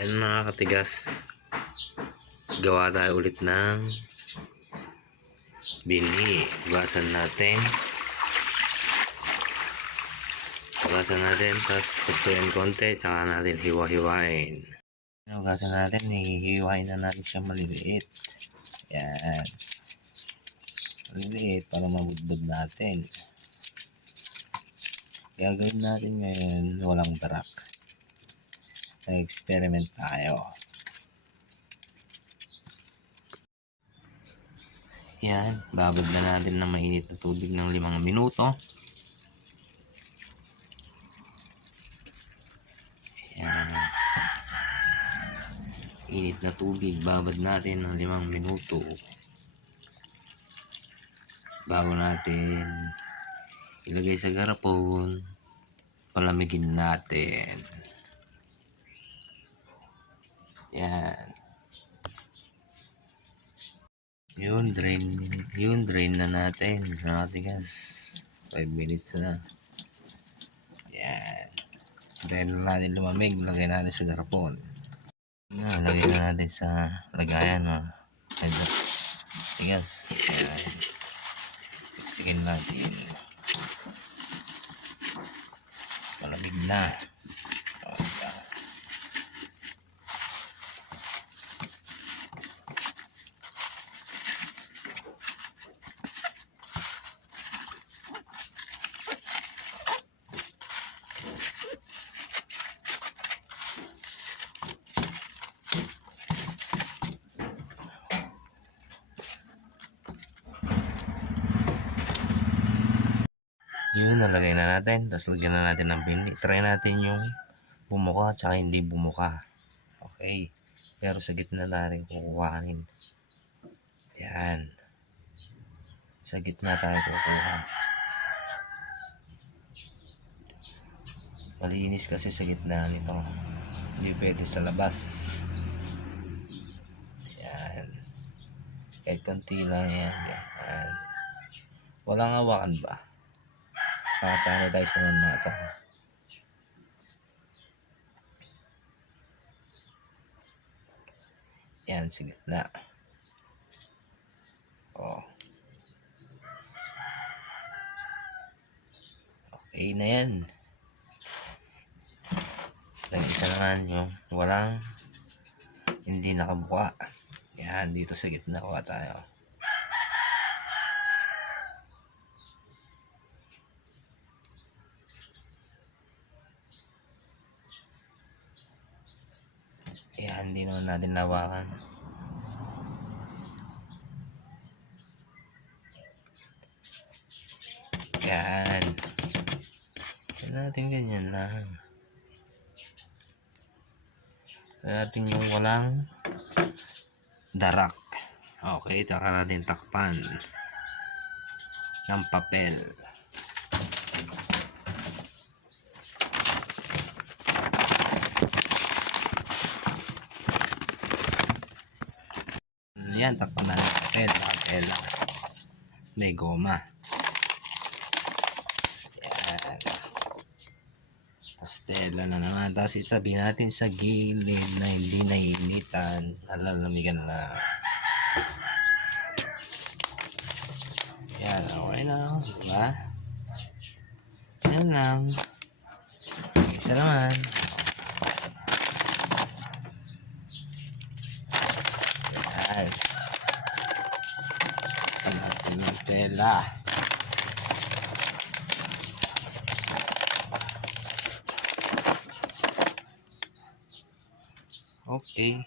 Ayan mga katigas, gawa tayo ulit ng bini. Hugasan natin, tapos tutuin konti, tsaka natin hiwa-hiwain. Hugasan natin, hihiwain na natin siya maliliit. Yan, maliliit para mabudbud natin. Gagawin natin ngayon walang darak. Nag-experiment tayo. Yan, babad na natin ng mainit na tubig ng 5 minuto. Yan. Init na tubig, babad natin ng 5 minuto. Bago natin ilagay sa garapon, palamigin natin. Yan. Yun, drain na natin. Gas. 5 minutes na. Yan. Drain na natin lumamig. Lagay natin sa garapon. Yan, lagay na natin sa lagayan. Gas. Yan. Siksikin natin. Malamig na. Yun, nalagay na natin. Tapos lagyan na natin ng bini. Try natin yung bumuka at hindi bumuka. Okay. Pero sa gitna na rin kukuhanin. Yan. Sa gitna tayo kukuha. Malinis kasi sa gitna nito. Hindi pwede sa labas. Yan. Kahit konti lang yan. Yan. Walang hawakan ba? Nakasanitize naman mga ito. Yan, sa gitna. Oh. Okay na yan. Isa naman yung walang hindi nakabuka. Yan, dito sa gitna kuha tayo. Yan, hindi naman natin lawakan. Yan. Yan natin ganyan lang. Yan natin yung walang darak. Okay, taka natin takpan ng papel. Yan, takpan na ng papel. May goma. Yan. Pastela na naman. Tapos isabi natin sa gilid na hindi naiinitan. Nalalamigan na. Yan, okay na. Diba? Yan lang. Isa naman. Yan. Takpan natin ng tela. Okay.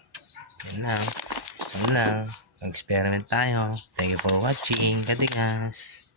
Yan lang. Experiment tayo. Thank you for watching. Katigas.